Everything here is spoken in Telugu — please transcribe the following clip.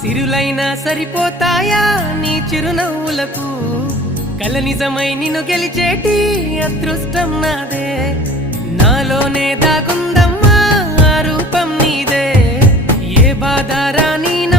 సిరులైనా సరిపోతాయా నీ చిరునవ్వులకు కల నిజమై నిన్ను గెలిచేటి అదృష్టం నాదే నాలోనే దాగుందమ్మా ఆ రూపం నీదే ఏ బాధ రాని